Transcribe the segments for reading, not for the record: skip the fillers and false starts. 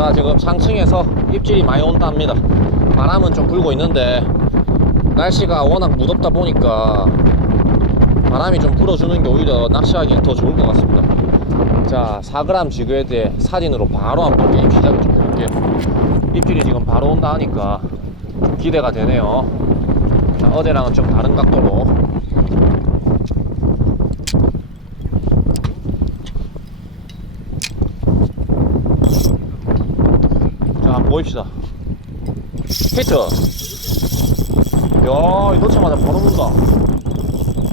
자, 지금 상층에서 입질이 많이 온답니다. 바람은 좀 불고 있는데 날씨가 워낙 무덥다 보니까 바람이 좀 불어주는 게 오히려 낚시하기엔 더 좋을 것 같습니다. 자, 4g 지그헤드의 사진으로 바로 한번 게임 시작을 좀 해볼게요. 입질이 지금 바로 온다 하니까 좀 기대가 되네요. 자, 어제랑은 좀 다른 각도로. 자, 한번 보입시다. 히트! 이야, 놓자마자 바로 논다.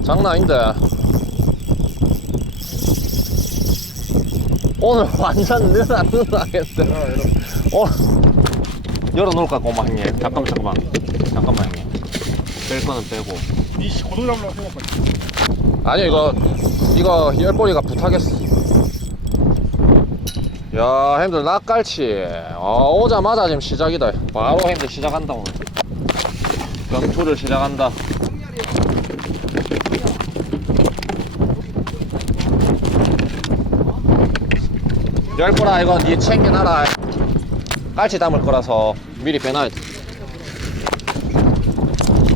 장난 아닌데. 오늘 완전 느나느나겠어. 열어놓을까, 고마 형님. 잠깐만 형님. 뺄 거는 빼고. 니씨 고동 잡으려고 생각했지. 아니요, 이거 열꼬리가 붙하겠어. 야, 형들 낚갈치. 오자마자 지금 시작이다. 바로 형들 시작한다 오늘. 경투를 시작한다. 열꼬라 이거 니 챙겨놔라. 깔치 담을 거라서 미리 빼놔야 돼.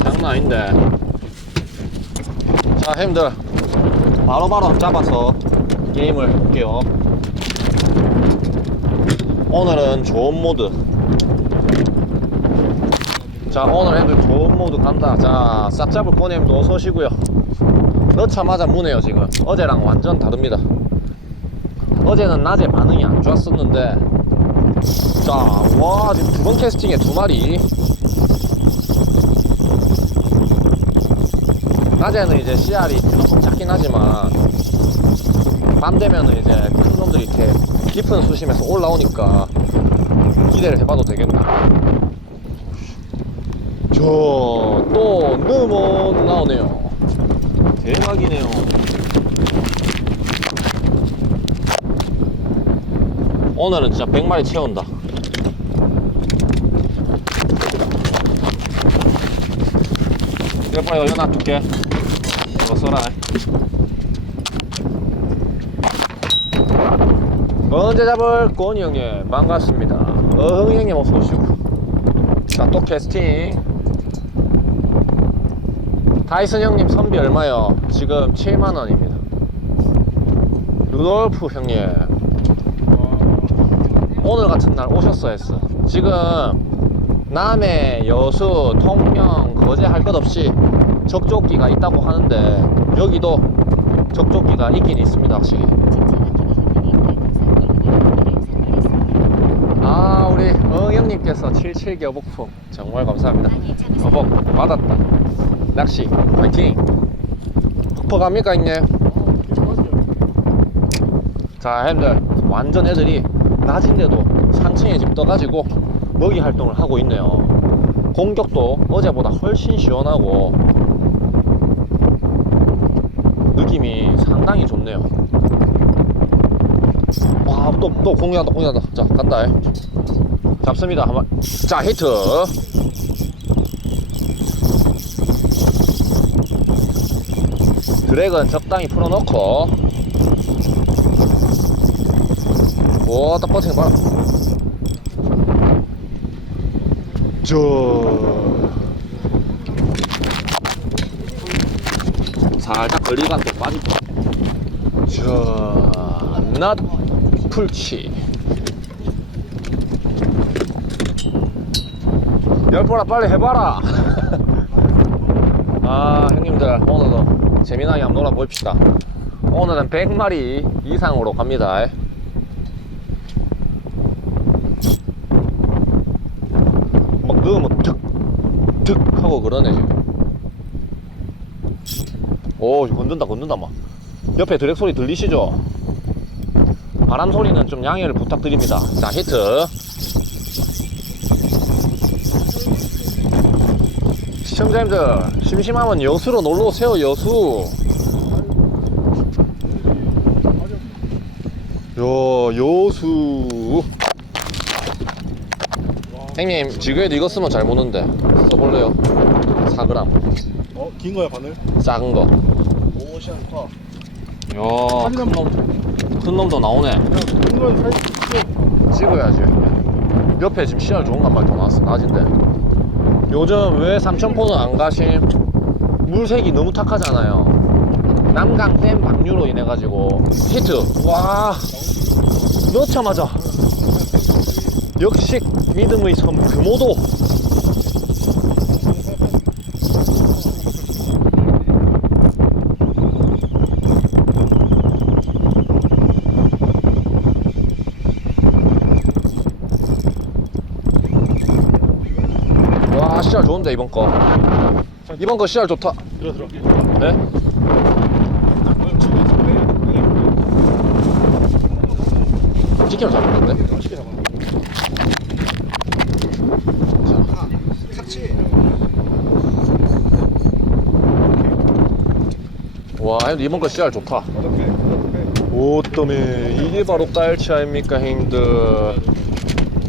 장난 아닌데. 자, 형들 바로바로 잡아서 게임을 해볼게요. 오늘은 좋은 모드. 자, 오늘 애들 좋은 모드 간다. 자, 싹 잡을 꼬님도 어서오시고요. 넣자마자 무네요. 지금 어제랑 완전 다릅니다. 어제는 낮에 반응이 안 좋았었는데, 자, 와, 지금 두 번 캐스팅에 2마리. 낮에는 이제 씨알이 조금 작긴 하지만 밤 되면은 이제 큰 놈들이 이렇게 깊은 수심에서 올라오니까 기대를 해봐도 되겠다. 또 너무 나오네요. 대박이네요. 오늘은 진짜 100마리 채운다. 이거 봐, 이거 놔둘게. 이거 써라. 언제 잡을 꼬니 형님 반갑습니다. 어흥이 형님 어서오시고. 자, 또 캐스팅. 다이슨 형님 선비 얼마요? 지금 7만원입니다. 루돌프 형님 오늘 같은 날 오셨어 했어. 지금 남해, 여수, 통영, 거제 할 것 없이 적조기가 있다고 하는데 여기도 적조기가 있긴 있습니다. 확실히. 아, 우리 형님께서 77 어복품 정말 감사합니다. 어복 받았다. 낚시 화이팅. 퍽퍽 갑니까 형님? 자, 형들 완전 애들이 낮인데도 상층에 지금 떠가지고 먹이 활동을 하고 있네요. 공격도 어제보다 훨씬 시원하고 느낌이 상당히 좋네요. 와, 또 공략한다. 자, 간다. 잡습니다. 한번. 자, 히트. 드랙은 적당히 풀어놓고. 오, 딱 버티는 거 봐라. 살짝 거리가 또 빠지고. 낫 풀치. 열보라 빨리 해봐라. 아, 형님들 오늘도 재미나게 한번 놀아봅시다. 오늘은 100마리 이상으로 갑니다. 막 넣으면 득 하고 그러네 지금. 오, 건든다 막. 옆에 드랙 소리 들리시죠? 바람 소리는 좀 양해를 부탁드립니다. 자, 히트. 시청자님들 심심하면 여수로 놀러오세요. 여수. 여수. 형님, 지그헤드 이거 쓰면 잘 모는데 써볼래요? 4g. 긴 거야 바늘? 작은 거. 오션 파. 큰 놈도 나오네. 긴 건 사이즈 찍어야지. 옆에 지금 씨알 좋은 거 한 마리 더 나왔어. 낮인데. 요즘 왜 삼천포는 안 가심? 물색이 너무 탁하잖아요. 남강 댐 방류로 인해 가지고 히트. 와, 넣자마자 역시 믿음의 섬 금오도. 와, 씨알 좋은데 이번 거. 이번 거 씨알 좋다. 들어. 네? 찍히면 잡았는데? 쉽게 잡아. 같이. 와, 근데 이번 거 씨알 좋다. 어떻게? 오떠메 이게 바로 깔치 아닙니까 형들.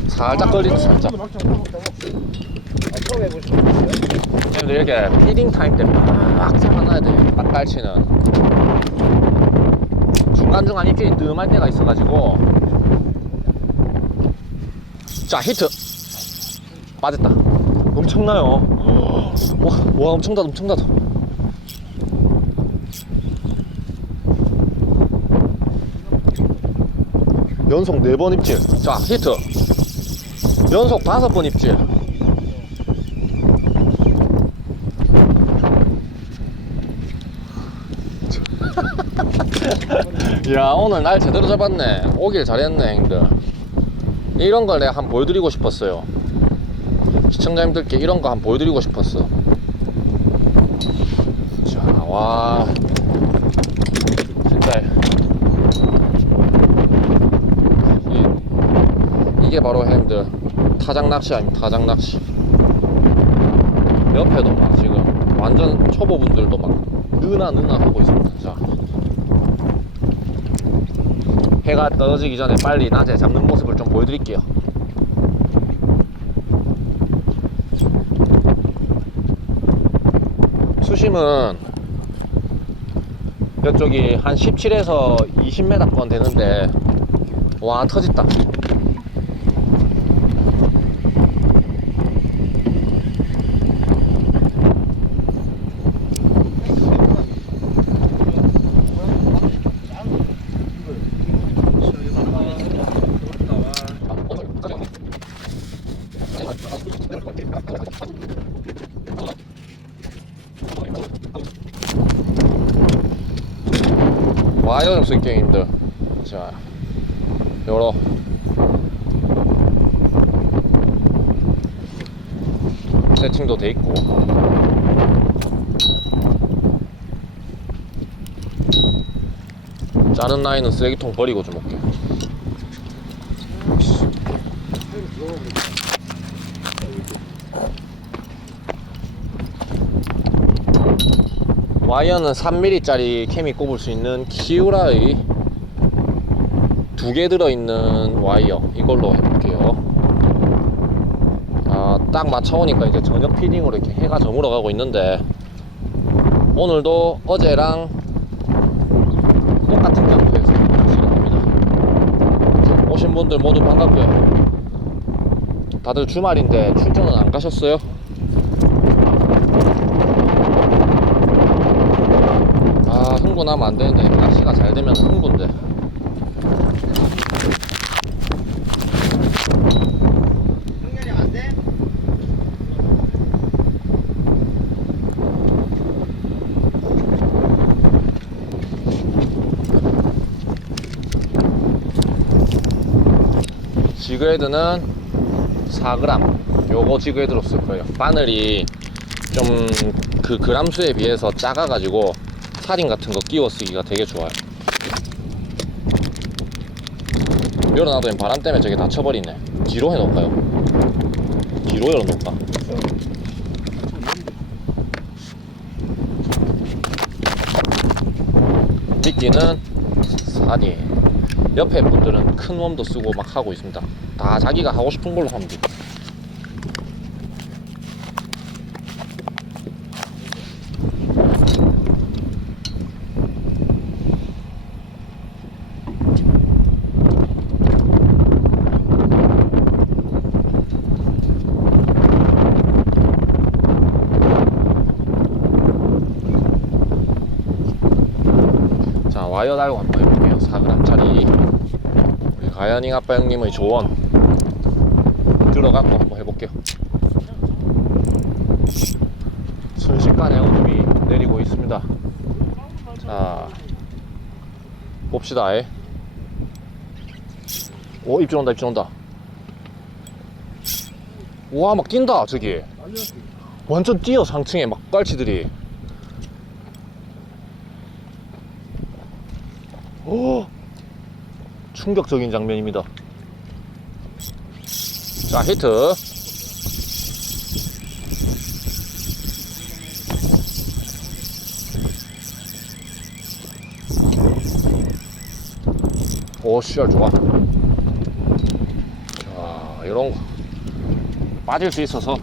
살짝 걸리네 살짝. 처음 해보시죠. 형들 이렇게 피딩 타임 때 막 잡아놔야 돼. 딱 깔치는 중간중간 입질이 뜸할 때가 있어가지고. 자, 히트 빠졌다. 엄청나요. 와 엄청나다 엄청나다. 연속 4번 입질. 자, 히트 연속 5번 입질. 야, 오늘 날 제대로 잡았네. 오길 잘했네 형들. 이런 걸 내가 한번 보여드리고 싶었어요. 시청자님들께 이런 거 한번 보여드리고 싶었어. 자, 와 진짜 이게 바로 형들 타작 낚시 아닙니까? 타작 낚시. 옆에도 막 지금 완전 초보분들도 막 느나 하고 있습니다. 자, 해가 떨어지기 전에 빨리 낮에 잡는 모습을 좀 보여드릴게요. 수심은 이쪽이 한 17에서 20m권 되는데 와 터졌다. 와이어 수익경님들, 자, 요러 세팅도 돼 있고. 자른 라인은 쓰레기통 버리고 좀 올게. 와이어는 3mm짜리 케미 꼽을 수 있는 키우라의 2개 들어있는 와이어, 이걸로 해볼게요. 딱 맞춰오니까 이제 저녁 피딩으로 이렇게 해가 저물어 가고 있는데, 오늘도 어제랑 똑같은 장소에서 낚시를 합니다. 오신 분들 모두 반갑고요. 다들 주말인데 출전은 안 가셨어요? 흥분하면 안 되는데, 낚시가 잘 되면 흥분돼. 지그헤드는 4g, 요거 지그헤드로 쓸 거예요. 바늘이 좀 그 그람수에 비해서 작아가지고 살인 같은 거 끼워 쓰기가 되게 좋아요. 열어놔도 바람 때문에 저게 다쳐버리네. 뒤로 해놓을까요? 뒤로 열어놓을까? 미끼는 4D. 옆에 분들은 큰 웜도 쓰고 막 하고 있습니다. 다 자기가 하고 싶은 걸로 하면 돼. 와이어 달고 한번 해볼게요. 4g짜리 우리 가야닝 아빠 형님의 조언 들어갖고 한번 해볼게요. 순식간에 얼음이 내리고 있습니다. 자 봅시다. 오, 입질 온다, 입질 온다. 와, 막 뛴다, 저기. 완전 뛰어, 상층에 막 깔치들이. 오, 충격적인 장면입니다. 자, 히트. 오, 씨알 좋아. 자, 이런 거 빠질 수 있어서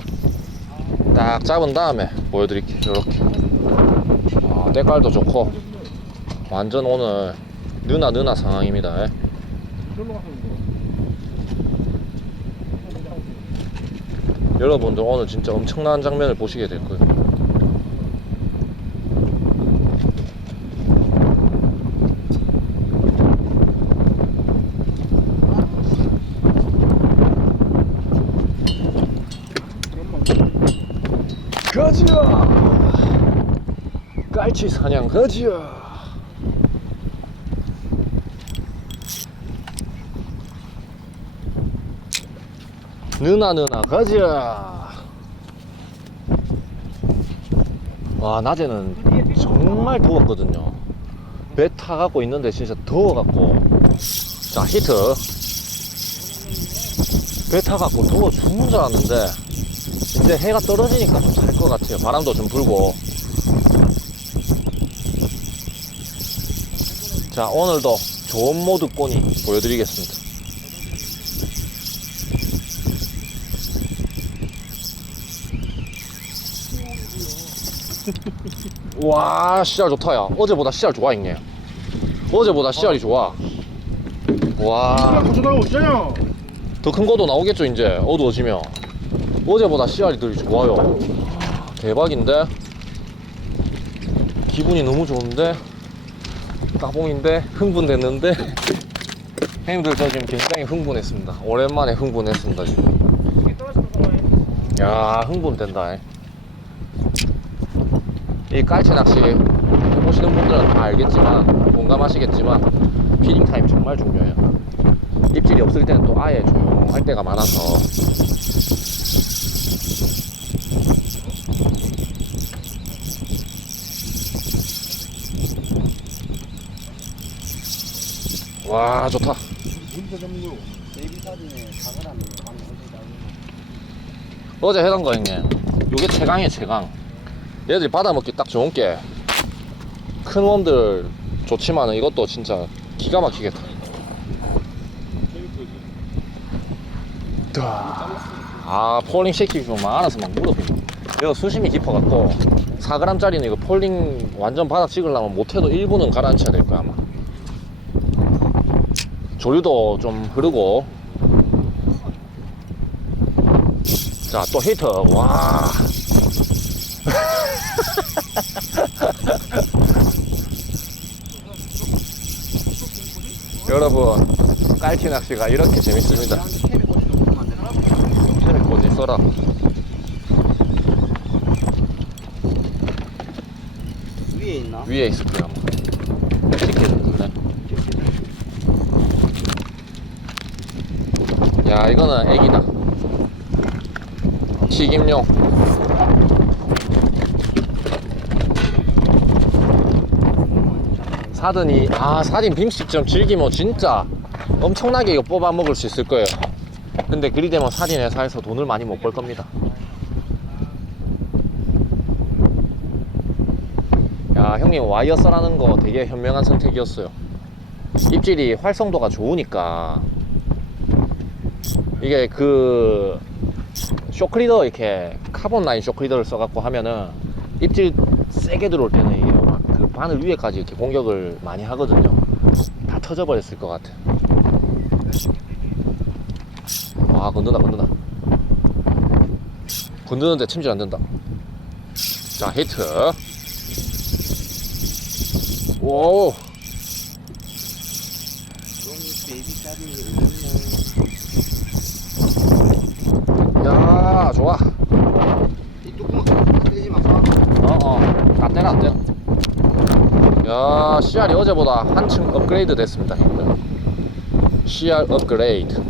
딱 잡은 다음에 보여드릴게요. 이렇게. 아, 때깔도 좋고 완전 오늘 느나 상황입니다. 여러분들 오늘 진짜 엄청난 장면을 보시게 될 거예요. 가지야! 깔치 사냥 가지야! 느나 가지야! 와, 낮에는 정말 더웠거든요. 배 타갖고 있는데 진짜 더워갖고. 자, 히트. 배 타갖고 더워 죽는 줄 알았는데 이제 해가 떨어지니까 좀 살 것 같아요. 바람도 좀 불고. 자, 오늘도 좋은 모드꼬니 보여드리겠습니다. 와, 씨알 좋다. 야, 어제보다 씨알 좋아. 형님, 어제보다 씨알이 좋아. 와, 더 큰 거도 나오겠죠. 이제 어두워지면. 어제보다 씨알이들이 좋아요. 대박인데? 기분이 너무 좋은데? 따봉인데? 흥분됐는데? 형님들 저 지금 굉장히 흥분했습니다. 오랜만에 흥분했습니다 지금. 야, 흥분된다. 이 깔치 낚시 해보시는 분들은 다 알겠지만, 공감하시겠지만 피딩 타임 정말 중요해요. 입질이 없을 때는 또 아예 조용할 때가 많아서. 와, 좋다. 어제 해던 거 형님, 요게 최강이에요. 최강. 얘들이 받아먹기 딱 좋은 게 큰 웜들 좋지만은 이것도 진짜 기가 막히겠다. 아, 폴링 쉐이킹 좀 알아서 막 물어보네. 이거 수심이 깊어갖고 4g짜리는 이거 폴링 완전 바닥 찍으려면 못해도 1분은 가라앉혀야 될 거야 아마. 조류도 좀 흐르고. 자, 또 히트. 와. 여러분, 깔치 낚시가 이렇게 재밌습니다. 재밌고 써라. 위에 있나? 위에 있을 거야 아마. 찍히는데. 야, 이거는 애기다. 튀김용. 사든이, 아, 사딘 빔식점 즐기면 진짜 엄청나게 이거 뽑아 먹을 수 있을 거예요. 근데 그리 되면 사딘 회사에서 돈을 많이 못 벌 겁니다. 야, 형님 와이어 써라는 거 되게 현명한 선택이었어요. 입질이 활성도가 좋으니까. 이게 그 쇼크리더, 이렇게 카본 라인 쇼크리더를 써갖고 하면은 입질 세게 들어올 때는 이게 막 그 바늘 위에까지 이렇게 공격을 많이 하거든요. 다 터져버렸을 것 같아. 와, 건드나. 건드는데 침질 안 된다. 자, 히트. 오, 야, 좋아. 이 뚜껑 떼지 마. 안 되나, 안 되나. 야, CR이 어제보다 한층 업그레이드 됐습니다, 형들. CR 업그레이드.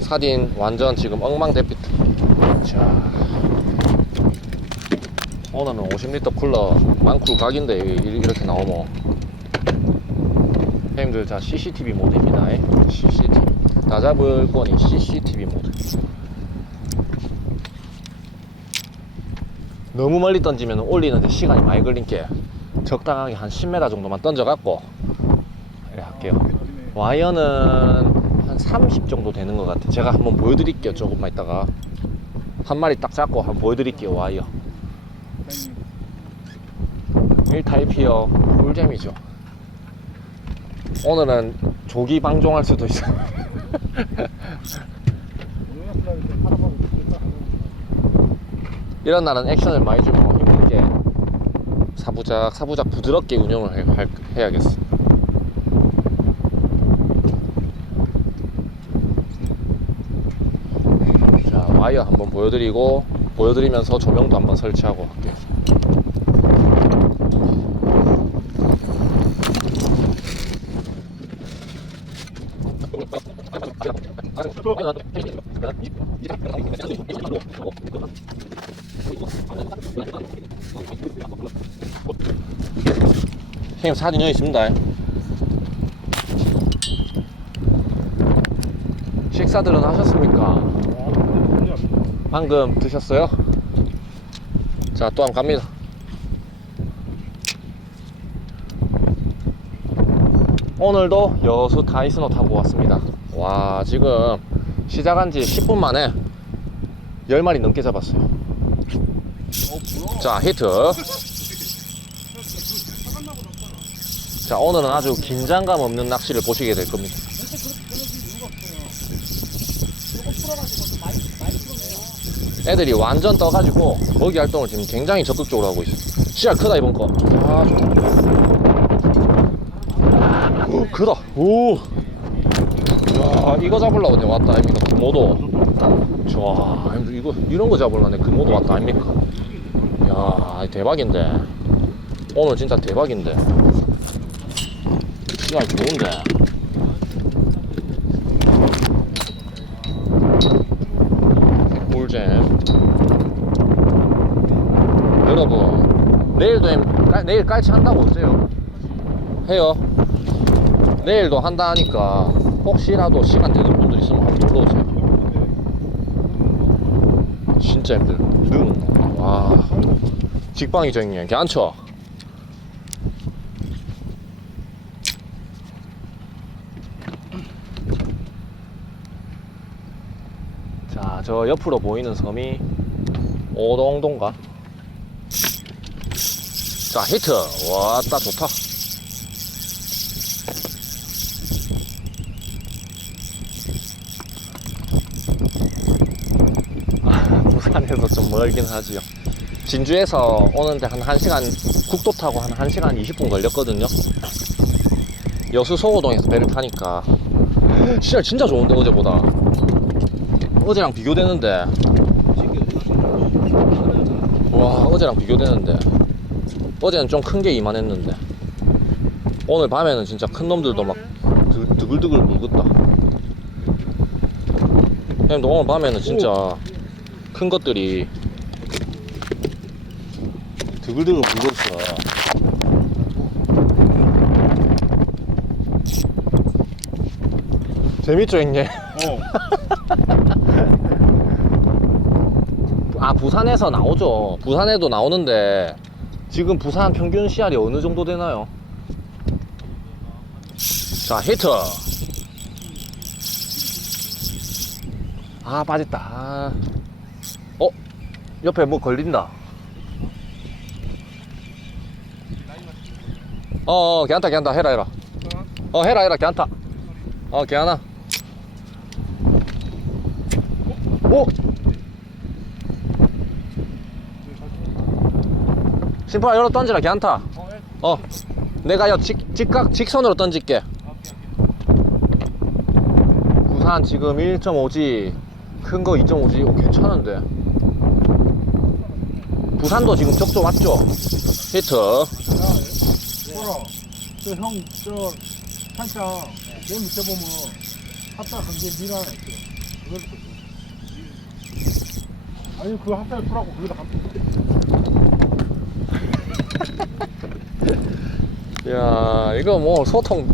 사딘 완전 지금 엉망대피트. 자, 오늘은 50리터 쿨러 만쿨 각인데 이렇게 나오면 형님들, 자, CCTV 모드입니다. CCTV 다 잡을 거니 CCTV 모드. 너무 멀리 던지면 올리는데 시간이 많이 걸린게 적당하게 한 10m 정도만 던져갖고 이렇게 할게요. 와이어는 한 30 정도 되는 것 같아. 제가 한번 보여드릴게요. 조금만 있다가 한 마리 딱 잡고 한번 보여드릴게요. 와이어 1타입이요. 꿀잼이죠. 오늘은 조기 방종할 수도 있어요. 이런 날은 액션을 많이 주면 힘들게 사부작 부드럽게 운영을 해야겠어. 자, 와이어 한번 보여드리면서 조명도 한번 설치하고 할게요. 형님, 사진 여기 있습니다. 식사들은 하셨습니까? 방금 드셨어요? 자, 또 한번 갑니다. 오늘도 여수 타이스노 타고 왔습니다. 와, 지금 시작한 지 10분 만에 10마리 넘게 잡았어요. 자, 히트. 자, 오늘은 아주 긴장감 없는 낚시를 보시게 될 겁니다. 애들이 완전 떠가지고 먹이 활동을 지금 굉장히 적극적으로 하고 있어요. 씨알 크다, 이번 거. 아, 좋다. 오, 크다. 오. 야, 이거 잡으려고 내가 왔다 아닙니까? 금오도. 좋아. 이런 거 잡으려고 내가 금오도 왔다 아닙니까? 야, 대박인데. 오늘 진짜 대박인데. 시간 좋은데. 꿀잼. 여러분, 내일 깔치 한다고 어때요? 해요. 내일도 한다 하니까 혹시라도 시간 되는 분들 있으면 한번 놀러 오세요. 진짜 힘들어. 와, 직방이죠, 형님. 괜찮죠? 자, 저 옆으로 보이는 섬이 오동도인가? 자, 히트. 왔다, 좋다. 부산에서 좀 멀긴 하지요. 진주에서 오는데 한 1시간, 국도 타고 한 1시간 20분 걸렸거든요. 여수 소호동에서 배를 타니까 시야 진짜 좋은데, 어제보다. 어제랑 비교되는데. 와, 어제랑 비교되는데. 어제는 좀 큰 게 이만했는데 오늘 밤에는 진짜 큰 놈들도 막 드글드글 묽었다. 형님도 오늘 밤에는 진짜 큰 것들이 드글드글 묽었어. 재밌죠, 형님? 아, 부산에서 나오죠. 부산에도 나오는데 지금 부산 평균 씨알이 어느 정도 되나요? 자, 히트. 아, 빠졌다. 아. 옆에 뭐 걸린다. 괜찮다. 해라. 해라. 괜찮다. 괜찮아. 오! 심판 열어 던지라. 괜찮다. 내가 직선으로 던질게. 부산 지금 1.5G, 큰 거 2.5G. 오, 괜찮은데. 부산도 지금 적조 맞죠? 히트. 뭐라? 저 형, 저 살짝 맨 밑에 보면 합사 관계 미라 있어요. 그걸 또 아니 그 합사를 풀라고 거기다 야, 이거 뭐 소통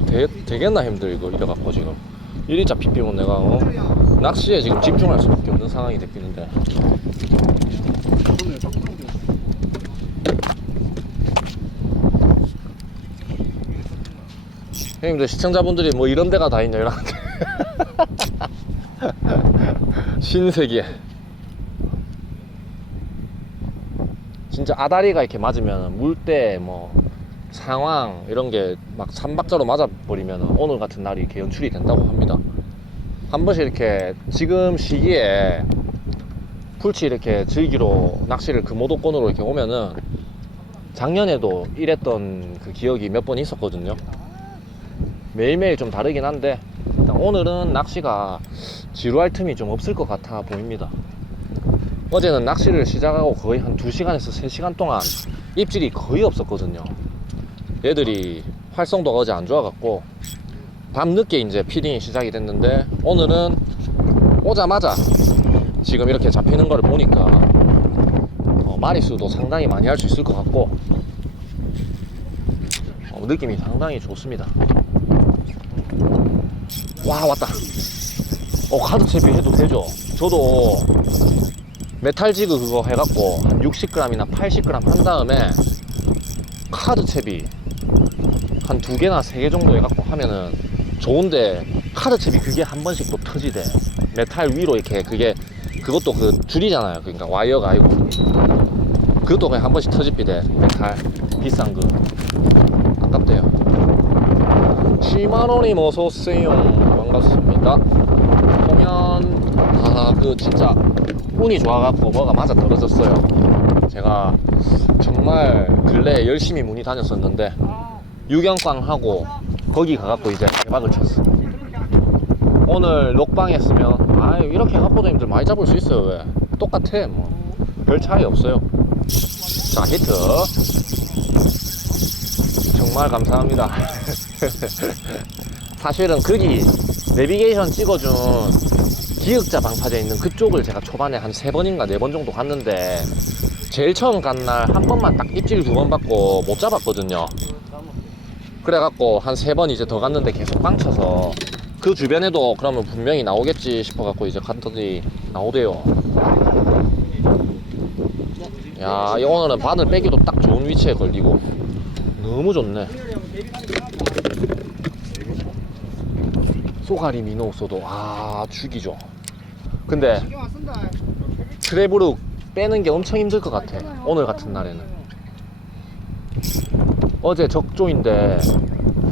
되겠나 힘들 이거 이래갖고 지금 1일자 피피면 내가 낚시에 지금 집중할 수밖에 없는 상황이 됐겠는데. 좋네요. 딱 풀어도 돼요. 형님들 시청자분들이 뭐 이런 데가 다 있냐 이러는데 신세계. 진짜 아다리가 이렇게 맞으면 물때 뭐 상황 이런 게 막 삼박자로 맞아버리면 오늘 같은 날이 이렇게 연출이 된다고 합니다. 한 번씩 이렇게 지금 시기에 풀치 이렇게 즐기러 낚시를 금오도권으로 이렇게 오면은 작년에도 이랬던 그 기억이 몇 번 있었거든요. 매일매일 좀 다르긴 한데 일단 오늘은 낚시가 지루할 틈이 좀 없을 것 같아 보입니다. 어제는 낚시를 시작하고 거의 한 2시간에서 3시간 동안 입질이 거의 없었거든요. 얘들이 활성도가 어제 안 좋아갖고 밤늦게 이제 피딩이 시작이 됐는데 오늘은 오자마자 지금 이렇게 잡히는 거를 보니까 마리수도 상당히 많이 할 수 있을 것 같고 느낌이 상당히 좋습니다. 와, 왔다. 카드 채비 해도 되죠. 저도 메탈지그 그거 해갖고 한 60g이나 80g 한 다음에 카드 채비 한 2개나 3개 정도 해갖고 하면은 좋은데, 카드 채비 그게 한 번씩 또 터지대. 메탈 위로 이렇게 그것도 그 줄이잖아요. 그러니까 와이어가 아니고 그것도 그냥 한 번씩 터집히대. 메탈 비싼 거 아깝대요. 7만원님 어서오세요. 반갑습니다. 보면 그 진짜 운이 좋아갖고 뭐가 맞아 떨어졌어요. 제가 정말 근래에 열심히 문의 다녔었는데 유경광하고 거기 가갖고 이제 대박을 쳤어. 오늘 녹방 했으면 이렇게 합보도님들 많이 잡을 수 있어요. 왜? 똑같아. 뭐 별 차이 없어요. 자, 히트 정말 감사합니다. 사실은 거기 내비게이션 찍어준 기역자 방파제 있는 그쪽을 제가 초반에 한 3번인가 4번 정도 갔는데 제일 처음 간 날 한 번만 딱 입질 2번 받고 못 잡았거든요. 그래갖고 한 3번 이제 더 갔는데 계속 빵쳐서 그 주변에도 그러면 분명히 나오겠지 싶어갖고 이제 갔더니 나오대요. 야, 오늘은 바늘 빼기도 딱 좋은 위치에 걸리고 너무 좋네. 쏘가리 미노소도 죽이죠. 근데 트래블룩 빼는 게 엄청 힘들 것 같아. 오늘 같은 날에는. 어제 적조인데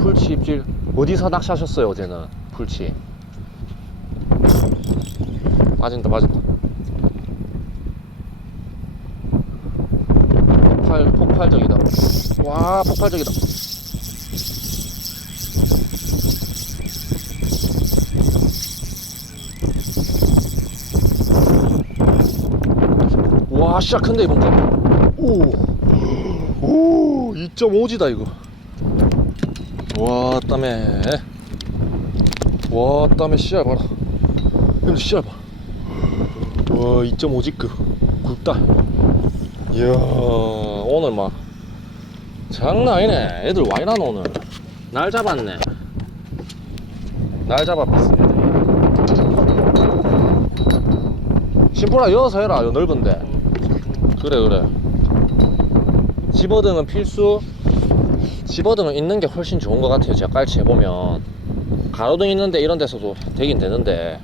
풀치 입질 어디서 낚시하셨어요? 어제는 풀치 빠진다. 폭발적이다. 와, 폭발적이다. 와, 씨야 큰데 이번 거. 오 2.5G다 이거. 와, 땀에 씨알 봐라. 근데 씨알 봐. 와, 2.5G급 굵다. 이야, 오늘 막 장난 아니네. 애들 와이라노 오늘. 날 잡았네. 날 잡았어. 심포라 여어서 해라. 요 넓은데. 그래. 집어등은 필수. 집어등은 있는 게 훨씬 좋은 것 같아요. 제가 깔치 해보면 가로등 있는데 이런 데서도 되긴 되는데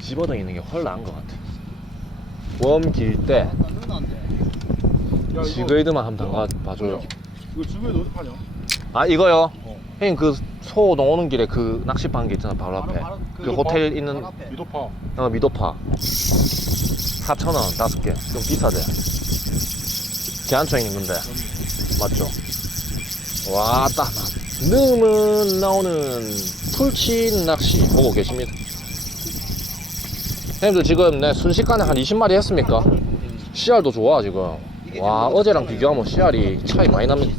집어등 있는 게 훨 나은 것 같아. 웜 길 때 지그이드만 한번 봐줘요. 이거 지구에도 어디 파냐? 이거요? 형님 그 소호동 오는 길에 그 낚시방 게 있잖아. 바로 앞에 그 호텔 있는 미도파. 미도파 4,000원 5개. 좀 비싸대. 계안초에 있는 건데 맞죠? 와, 딱 넣으면 나오는 풀치 낚시 보고 계십니다. 형님들 지금 내 순식간에 한 20마리 했습니까? 씨알도 좋아 지금. 와, 어제랑 비교하면 씨알이 차이 많이 납니다.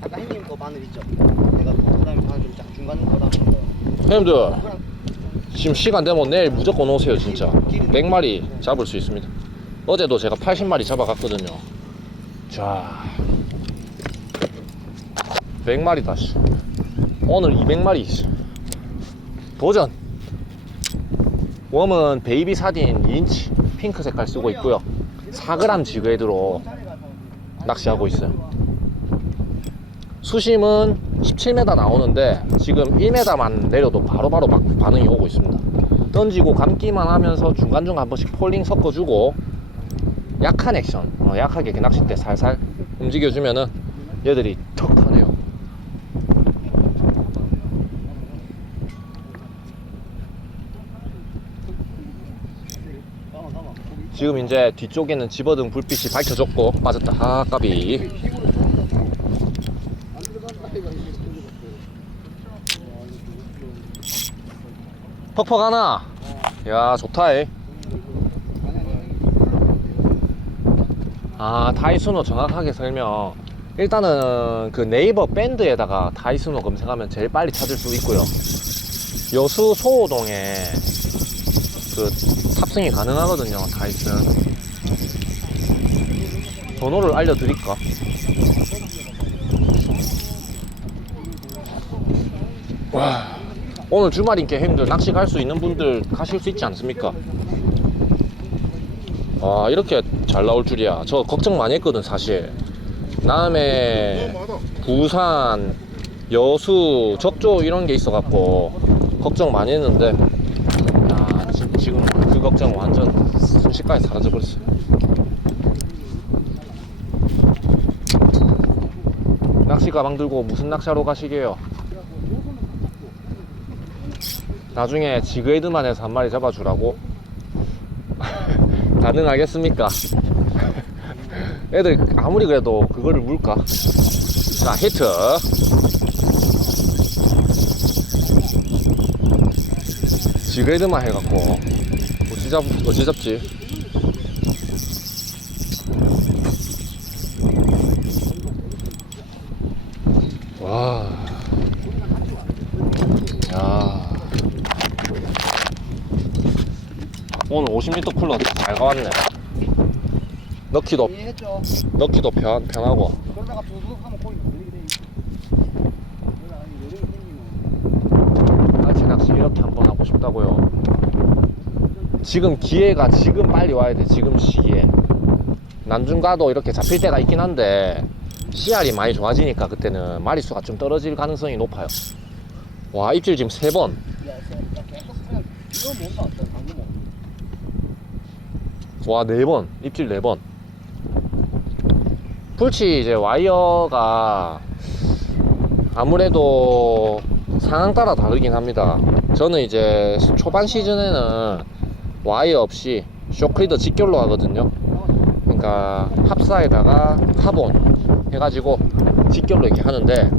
아까 형님 거 바늘 있죠? 내가 그 다음에 바늘 좀 중간 거다. 형님들 지금 시간 되면 내일 무조건 오세요. 진짜 100마리 잡을 수 있습니다. 어제도 제가 80마리 잡아갔거든요. 자, 100마리다. 오늘 200마리 도전. 웜은 베이비 사딘 2인치 핑크 색깔 쓰고 있고요. 4g 지그헤드로 낚시하고 있어요. 수심은 17m 나오는데 지금 1m만 내려도 바로바로 막 반응이 오고 있습니다. 던지고 감기만 하면서 중간중간 한 번씩 폴링 섞어주고 약한 액션, 약하게 낚싯대 살살 움직여주면은 얘들이 턱 하네요. 지금 이제 뒤쪽에는 집어등 불빛이 밝혀졌고 빠졌다. 아, 까비. 퍽퍽 하나. 야, 좋다. 아, 다이스노 정확하게 설명. 일단은 그 네이버 밴드에다가 다이스노 검색하면 제일 빨리 찾을 수 있고요. 여수 소호동에 그 탑승이 가능하거든요. 다이슨. 번호를 알려드릴까? 와, 오늘 주말인께 형님들 낚시 갈 수 있는 분들 가실 수 있지 않습니까? 와, 이렇게 잘 나올 줄이야. 저 걱정 많이 했거든 사실. 다음에 부산, 여수, 적조 이런 게 있어갖고 걱정 많이 했는데, 야, 지금 그 걱정 완전 순식간에 사라져버렸어요. 낚시 가방 들고 무슨 낚시하러 가시게요? 나중에 지그헤드만 해서 한 마리 잡아주라고? 가능하겠습니까? 애들 아무리 그래도 그거를 물까? 자, 히트. 지그헤드만 해갖고 어찌 잡지? 와, 야, 오늘 50리터 쿨러 잘 가왔네. 넣기도 편하고. 그러다가 두둑하면 거의 걸리게 돼. 날치 낚시 이렇게 한번 하고 싶다고요. 지금 기회가 지금 빨리 와야 돼. 지금 시기에. 난중가도 이렇게 잡힐 때가 있긴 한데 씨알이 많이 좋아지니까 그때는 마리수가 좀 떨어질 가능성이 높아요. 와, 입질 지금 3번. 이거 뭔가 어때? 방금 뭐? 와, 4번. 입질 4번. 풀치 이제 와이어가 아무래도 상황 따라 다르긴 합니다. 저는 이제 초반 시즌에는 와이어 없이 쇼크리더 직결로 하거든요. 그러니까 합사에다가 카본 해가지고 직결로 이렇게 하는데,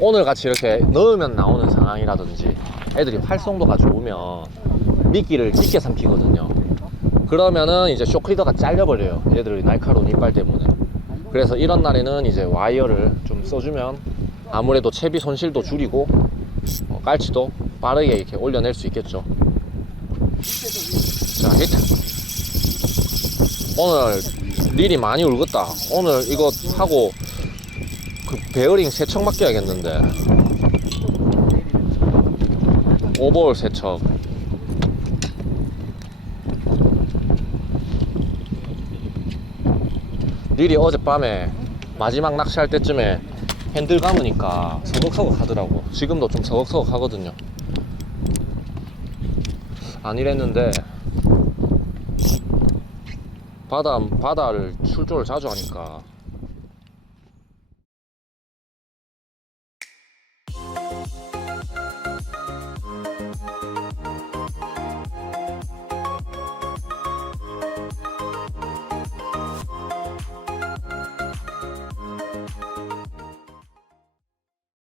오늘 같이 이렇게 넣으면 나오는 상황이라든지 애들이 활성도가 좋으면 미끼를 깊게 삼키거든요. 그러면은 이제 쇼크리더가 잘려버려요. 얘들이 날카로운 이빨 때문에. 그래서 이런 날에는 이제 와이어를 좀 써주면 아무래도 채비 손실도 줄이고 깔치도 빠르게 이렇게 올려낼 수 있겠죠. 자, 히트. 오늘 릴이 많이 울었다. 오늘 이거 하고 그 베어링 세척 맡겨야겠는데. 오버올 세척. 릴이 어젯밤에 마지막 낚시할 때쯤에 핸들 감으니까 서걱서걱 하더라고. 지금도 좀 서걱서걱 하거든요. 안 이랬는데 바다를 출조를 자주 하니까